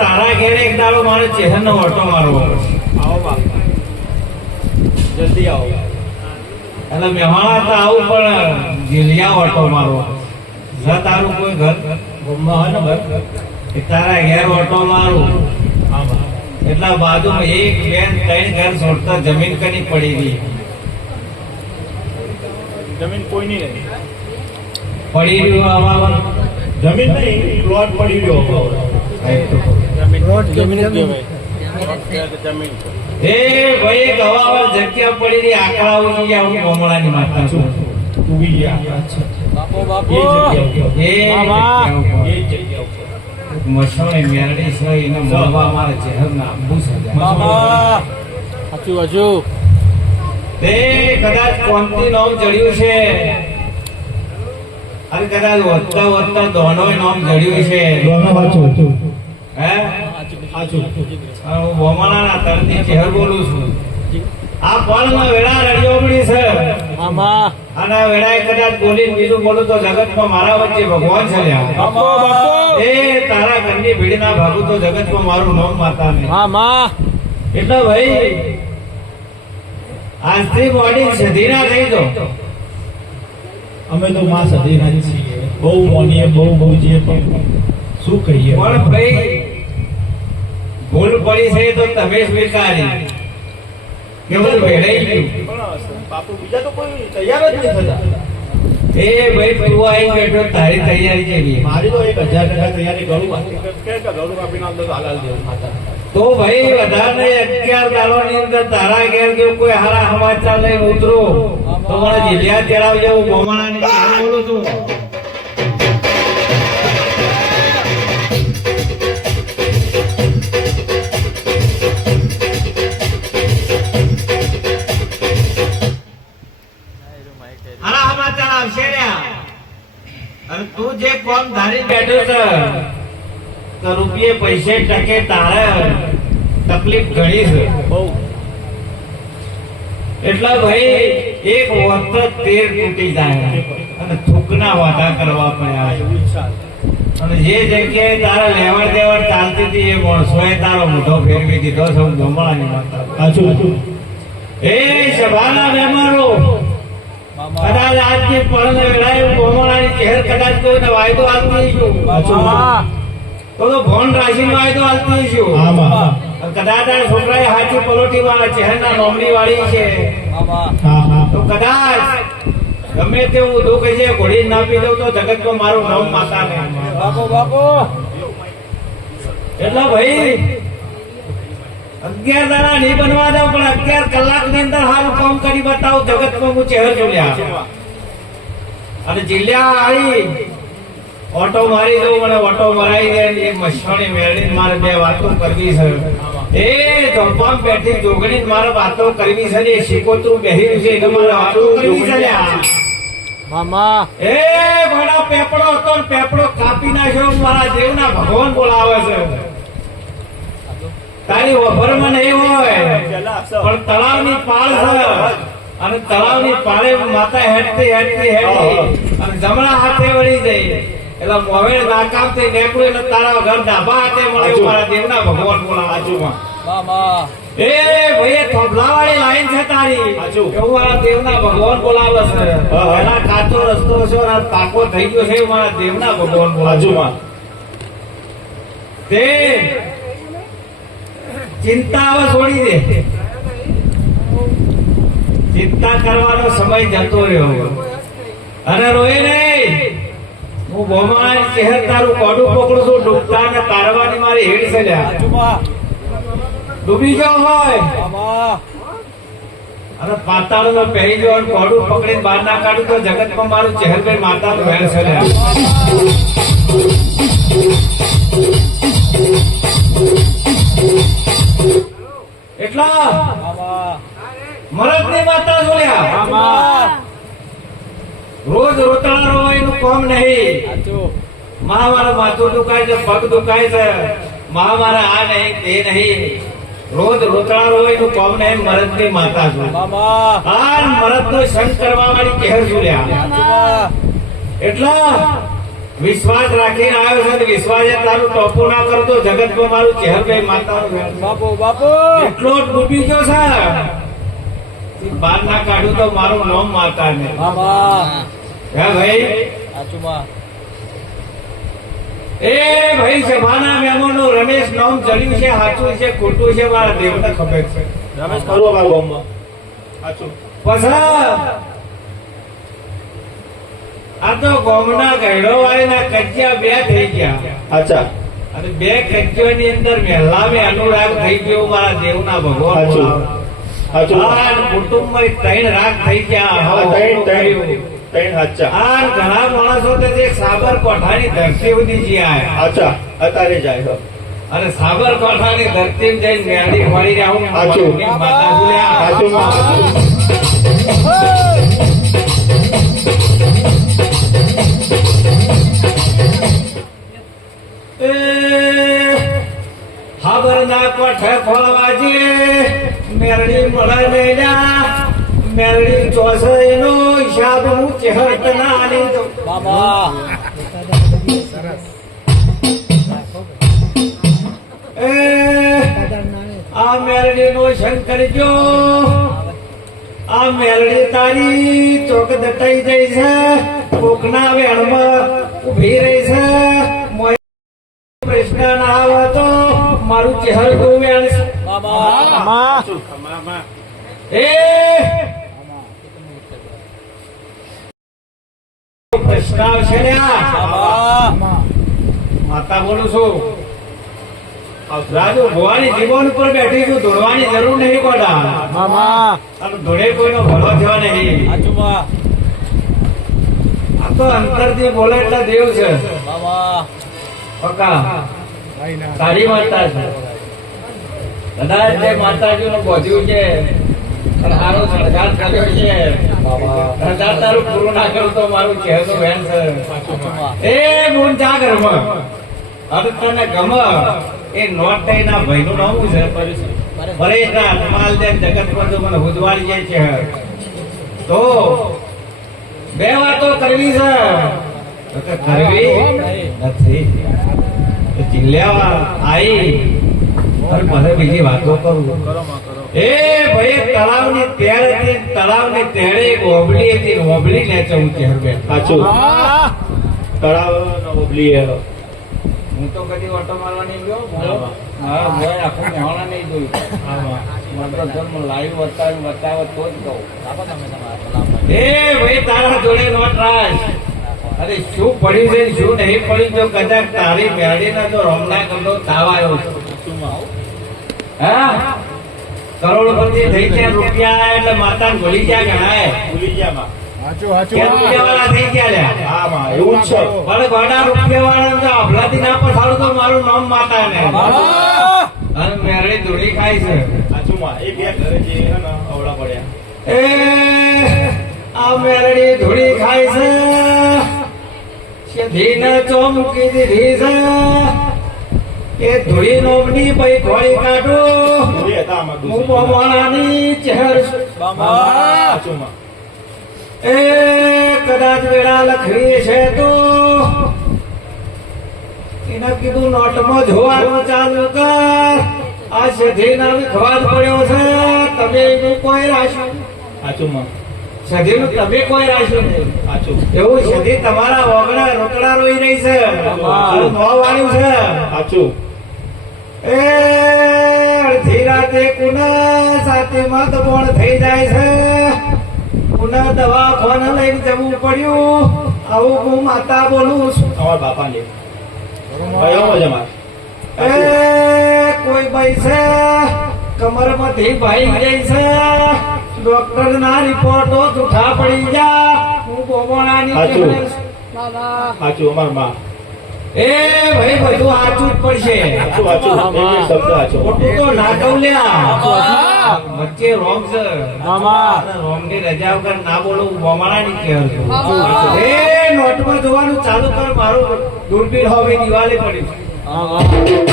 તારા ઘેર એક દાડો મારે ચહેરનો ઓટો મારવો આવો બાપ જલ્દી આવો એટલે મહેમાન તો આવું પણ જીલિયા ઓટો મારવો જ તારું કોઈ ઘર ઘરમાં હોય ને ઘર એ તારા ઘેર ઓટો મારું હા બાપ એટલા બાજુમાં એક બેન ત્રણ ઘર છોડતા જમીન કની પડી ગઈ જમીન કોઈની નહીં પડી રહ્યું આમાં જમીન નહીં પ્લોટ પડી રહ્યો જમીન જ કહેવાય જમીન એ ભાઈ ગવાવર જગ્યા પડી રહી આકડા ઉડી ગયા હું કોમળાની માતા છું ઉગી ગયા બાપો બાપો એ એ જગ્યા ઉપર મસોને મેરડી છે એને મળવા મારે ચહેરના આંબુ સજા બાબા સાચું હજુ તે કદાચ કોંતી નામ જડ્યું છે અને કદાચ વધતા વધતા દોનોય નામ જડ્યું છે હે હું બોમાણાના તરતી ચહેર બોલું છું આ પળમાં વેળા રડિયોમણી છે આમાં અને આ વેળાએ કદાચ બોલીને બીજું બોલું તો જગતમાં મારા વચ્ચે ભગવાન છે બાપો બાપો એ તારા ઘરની ભીડના ભાગું તો જગતમાં મારું નામ માતા ને આમાં એટલે ભાઈ આજથી મોડી સધીના થઈ દો અમે તો માં સદીના જ છીએ બહુ મોનીએ બહુ છીએ પણ શું કહીએ પણ ભાઈ ભૂલ પડી છે તો તમે સ્વીકારી કે બધું ભેળાઈ ગયું બાપુ બીજા તો કોઈ તૈયાર જ નહીં થતા એ ભાઈ તું આઈ બેઠો તારી તૈયારી કેવી મારી તો 1000 તૈયારી કરું કે ગળું કાપીને અંદર હાલાલ દેવું માતા તો ભાઈ વધારે 11 દાડોની અંદર તારા ઘેર જો કોઈ હારા સમાચાર લઈને ઉતરો તો મને જીલિયા તેડાવજો હું બોમાણાની ચહેર બોલું છું હારા સમાચાર આવશે રહ્યા અને તું જે કોમ ધારી બેઠો છે તો રૂપિયે પૈસે ટકે તારે તકલીફ ઘણી છે બહુ એટલા ભાઈ એક વખત તેર તૂટી જાય અને થૂકના વાદા કરવા પડ્યા અને જે જગ્યાએ તારા લેવડ દેવડ ચાલતી હતી એ માણસોએ તારો મોઢો ફેરવી દીધો છે હું ગમણાની માતા સાચું એ સભાના મહેમાનો કદાચ આજની પળને વેળાએ હું ગમણાની ચહેર કદાચ કોઈને વાયદો આપતી છું તો ભોન રાશિનો વાયદો આપતી છું કદાચ આ છોકરાએ હાથી પલોટી વાળા ચહેરના નોમની વાળી છે તો કદાચ ગમે તે હું દુઃખ છે ઘોડી નાપી દઉં તો જગતમાં મારું નામ માતા ને બાપો બાપો એટલે ભાઈ 11 દાડા નહીં બનવા દઉં પણ 11 કલાકની અંદર સારું કામ કરી બતાવું જગતમાં હું ચહેર જોડ્યા અને જિલ્લા આવી ઓટો મારી દઉં મને ઓટો મરાઈ દે એ મસવાણી મેળવી મારે બે વાતો કરવી છે એ ધોપામ બેઠી જોગણી મારે વાતો કરવી છે ને શીકોતરું બેહી છે એટલે મારે વાતો કરવી છે મામા એ મારા પેપડો હતો ને પેપડો કાપી નાખ્યો મારા દેવના ભગવાન બોલાવે છે તારી ઓફરમાં નહીં હોય પણ તળાવની પાળ છે અને તળાવની પાળે માતા હેઠતી અને જમણા હાથે વળી જઈ એટલે મોવે નાકામ થી નેકળું એટલે તારા ઘર ડાબા હાથે મળે મારા દેવના ભગવાન બોલા બાજુમાં મામા એ ભાઈ થોભલાવાળી લાઈન છે તારી એવું મારા દેવના ભગવાન બોલાવે છે એના કાચો રસ્તો છે અને પાકો થઈ ગયો છે મારા દેવના ભગવાન બાજુમાં તે ચિંતા હવે છોડી દે ચિંતા કરવાનો સમય જતો રહ્યો અને રોય નહીં હું બોમાની ચહેર તારું કોડું પકડું છું ડૂબતા ને તારવાની મારી હેડ છે લ્યા ડૂબી ગયો હોય અને પાતાળમાં પહેરી ગયો અને કોડું પકડીને બહાર ના કાઢું તો જગતમાં મારું ચહેરભાઈ માતાનું વેર છે લ્યા એટલા મરદની માતા જોડ્યા રોજ રોતડા રોવાયનું કામ નહીં મારા માથું દુખાય છે પગ દુખાય છે મારા આ નહીં તે નહીં રોજ રોતડા રોવાયનું કામ નહીં મરદની માતા છું આ મરદનો સંગ કરવા વાળી કહેર જોડ્યા એટલા વિશ્વાસ રાખીને આવ્યો છે ને વિશ્વાસે તારું ટોપું ના કરતો જગતમાં મારું ચહેરભાઈ માતાનું બાપુ બાપુ એટલો જ ડૂબી ગયો છે બહાર ના કાઢ્યું તો મારું નામ માતા ને બાબા હે ભાઈ સાચુમાં એ ભાઈ સભાના મહેમાનો રમેશ નામ ચડ્યું છે સાચું છે ખોટું છે મારા દેવને ખબર છે રમેશ ખરું અમારા ગામમાં સાચું પછી આ તો ગોમના ગયડો વાળીના કજિયા બે થઈ ગયા અચ્છા અને બે કજિયોની અંદર મહેલામે અનુરાગ થઈ ગયો મારા દેવના ભગવાન સાચું સાચું આ કુટુંબમાં ત્રણ રાગ થઈ ગયા હા, હવે ત્રણ શું ત્રણ કર્યું? ત્રણ સાચા આ ઘણા માણસો તો જે સાબરકાંઠાની ધરતી સુધી જ્યાં અચ્છા અત્યારે જાય હો. અને સાબરકાંઠાની ધરતી જઈને મેળી ફરી આવું સાચું. માતા બોલ્યા, સાચું સાચું એ હાબરના કોઠે ખોળવાજે મેરડી મળે મેલ્યા મેરડી ચોસઈનો હિસાબ હું ચહેરત ના લીધો બાબા એ આ મેરડી નો શંકર જો આ મેરડી તારી ચોક દટાઈ જઈ છે કોકના વેણમાં ઉભી રહી છે મોય પ્રશ્ન ના આવે તો મારું ચહેર વેણ છે બાબા એ પ્રશ્ન આવશે ને આ બાબા માતા બોલું છું રાજુ ભવાની જીવન ઉપર બેઠી છું ધોળવાની જરૂર નહીં કોડા મામા અને ધોળે કોઈનો ભલો થયો નહીં સાચુમાં આ તો અંતરથી બોલે એટલે દેવ છે બાબા પક્કા તારી માતા છે કદાચ તે માતાજી નું બોધ્યું છે અને હારો શણગાર કર્યો છે શણગાર તારું પૂરું ના કરું તો મારું ચહેરું વેન છે એ મૂન જા ઘરમાં હવે તને ગમે એ નોટ ના ભાઈ નું નામ છે પરેશના માલદેવ જગતમાં જો મને ઉજવાળી જાય છે તો બે વાતો કરવી છે તો કે કરવી નથી તો ચિલ્લ્યા આઈ અને પછી બીજી વાતો કરું એ ભાઈ તળાવની તેડ હતી તળાવની તેડે એક ઓબલી હતી ને ઓબલી ને ચવું છે હરબે સાચું તળાવ નો ઉબલી હે. હું તો કદી ઓટો મારવા નહીં ગયો હા મેં આખું મહેણા નહીં જોયું માત્ર જન્મ લાઈવ બતાવે તો જ કહું એ ભાઈ તારા જોડે નોટ રાજ અરે શું પડ્યું છે ને શું નહીં પડ્યું જો કદાચ તારી મેળીના જો રમણા કરતો તાવ આવ્યો છે. હા કરોડપતિ થઈ ગયા રૂપિયા એટલે માતાને ભૂલી ગયા ગણાય ભૂલી ગયા માં. કે રૂપિયાવાળા થઈ ગયા લ્યા. હા માં એવું જ છે પણ ગોડા રૂપિયાવાળાને જો અભલાથી ના પછાડું તો મારું નામ માતા ને અને મેળી ધૂળી ખાય છે સાચું માં એ બે ઘરે જે હે ને અવળા પડ્યા એ આ મેરડી ધૂળી ખાય છે સીધીને ચોમકી દીધી છે એ ધૂળી નોમની પૈ ખોળી કાઢો ભૂલી હતા આમાં હું બમણાની ચહેર છું. બાબા સાચું માં એ કદાચ વેળા લખવી છે તો એને કીધું નોટમાં જોવાનું ચાલુ કર આ સધીના વિખવાદ પડ્યો છે તમે એનું કોઈ રાખ્યું સાચું માં સધીનું તમે કોઈ રાખ્યું નહીં સાચું એવું સધી તમારા વગડા રોકડા રોઈ રહી છે મારું મોં વાળ્યું છે સાચું એ અડધી રાતે કુના સાથેમાં દબાણ થઈ જાય છે કુના દવાખાને લઈને જવું પડ્યું આવું હું માતા બોલું છું અમારા બાપા લે ભાઈઓ મજામાં એ કોઈ ભાઈ છે કમરમાંથી ભાઈ જાય છે ડોક્ટર ના રિપોર્ટો જૂઠા પડી જા હું બોમણાની સાચું. ચહેર છું. સાચું અમારા માં એ ભાઈ બધું સાચું જ પડશે સાચું સાચું એક શબ્દ સાચું ખોટું તો ના કહું લ્યા વચ્ચે રોમ છે મામા રોમ ની રજા વગર ના બોલું બોમણાની ચહેર છું એ નોટમાં જોવાનું ચાલુ કર મારું દૂરબીન હવે દિવાલે પડ્યું છે.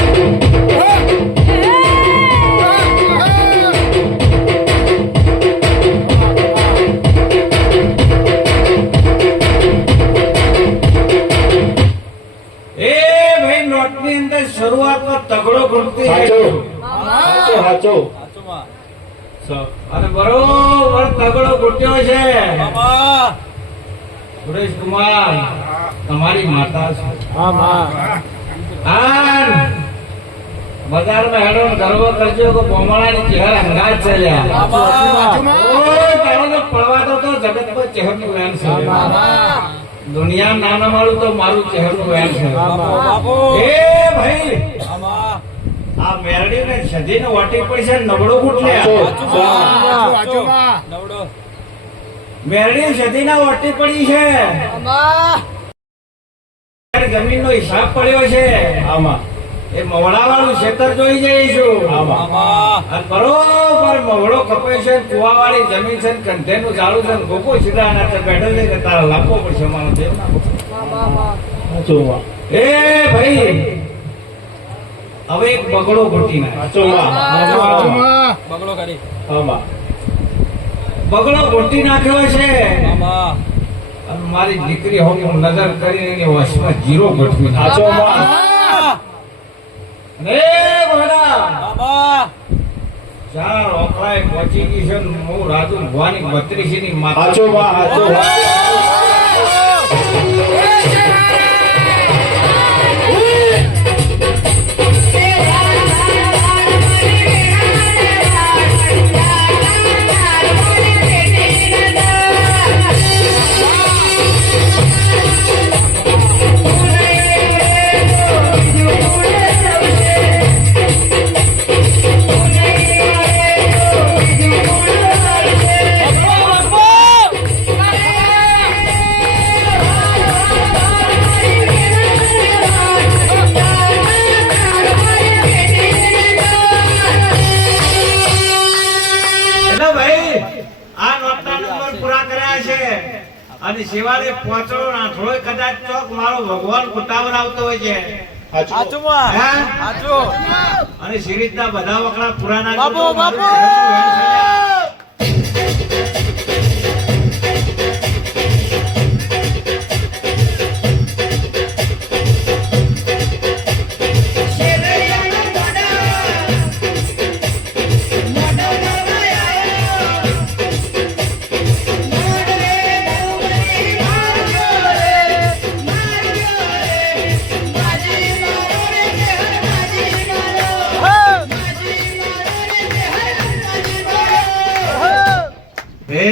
હોતી સાચો હે. સાચો સાચો સાચું માં અને બરોબર તગડો ઘૂંટ્યો છે. બાબા સુરેશ કુમાર તમારી માતા છે. હા માં આન બજારમાં હેડો ને ગર્વ કરજો કે કોમળાની ચહેર અંગાજ છે લ્યા. બાબા ઓય તારો તો પડવાતો તો જગતમાં ચહેરનું વેણ છે. દુનિયા નાના મારું તો મારું ચહેરનું વેણ છે. બાબુ એ ભાઈ બાબા આ મેરડીને સજીને વાટી પડશે ને નબળો ગુટલ્યા. સાચું માં નવડો મેરડી સજીના વાટી પડી છે. જમીનનો હિસાબ પડ્યો છે. આમાં એ મવડાવાળું ખેતર જોઈ જઈશું. આમાં બાબા અને બરોબર મવડો કપે છે, કુવાવાળી જમીન છે, કંઠેનું ઝાડું છે, ગોપો સીધા આના પર બેઠો છે કે તારા લાભો પડશે મારો દેવ. સાચો માં એ ભાઈ હવે એક બગડો ઘૂંટી નાખ. સાચો માં બગડો કરી આમાં બગડો ઘૂંટી નાખ્યો છે. બાબા અને મારી દીકરી હું નજર કરીને એની વશમાં જીરો ગોઠવી નાખ. સાચો માં અને એ ભોળા, બાબા ચાર ઓકળાએ પહોંચી ગઈ છે ને હું રાજુ ભવાની 32 ની માતા. સાચો માં સાચો એટલે ભાઈ આ નોટના નંબર પૂરા કર્યા છે. અને શિવાલે પહોંચો નાથોય કદાચ ચોક મારો ભગવાન ઉતાવળ આવતો હોય છે. સાચો સાચું માં હે? સાચું અને સિરીજના બધા વકડા પૂરા ના બાપુ, કરતો મારું બાપુ! ચહેરું વેણ છે. હે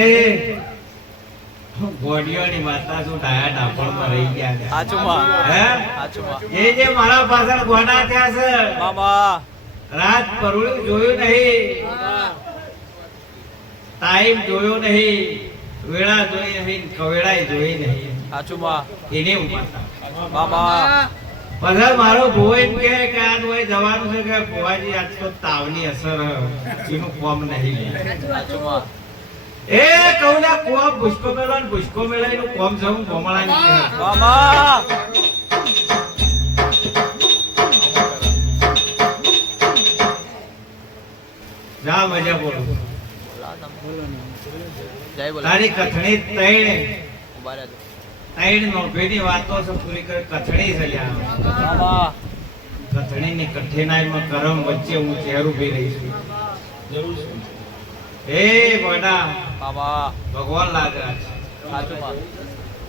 ગોડિયોની માતા શું ડાયા ડાપણમાં રહી ગયા છે. સાચું માં હે? સાચું માં એ જે મારા પાછળ ગોડા થયા છે, બાબા રાત પરુળું જોયું નહીં, ટાઈમ જોયો નહીં, વેળા જોઈ નહીં, કવેળાય જોઈ નહીં. સાચું માં એની ઉપાસના. બાબા પછી મારો ભૂવો એમ કહે કે આજ હોય જવાનું છે કે ભુવાજી આજ તો તાવની અસર એનું કોમ નહીં. સાચું માં એ કહું ને કોમ ભૂસકો મેળો ને ભૂસકો મેળાનું કોમ છે હું ભમણાની છે. બાબા જા મજા બોલું. જય બોલો તારી કથણી ત્રણ ઉભા રહેજો નોભેની વાતો છે પૂરી કરી કથણી છે લ્યા. બાબા કથણીની કઠિનાઈમાં કરમ વચ્ચે હું ચહેર ઉભી રહી છું. જરૂર છે હે ગોડા બાબા ભગવાન લાગ્યા છે. સાચું માં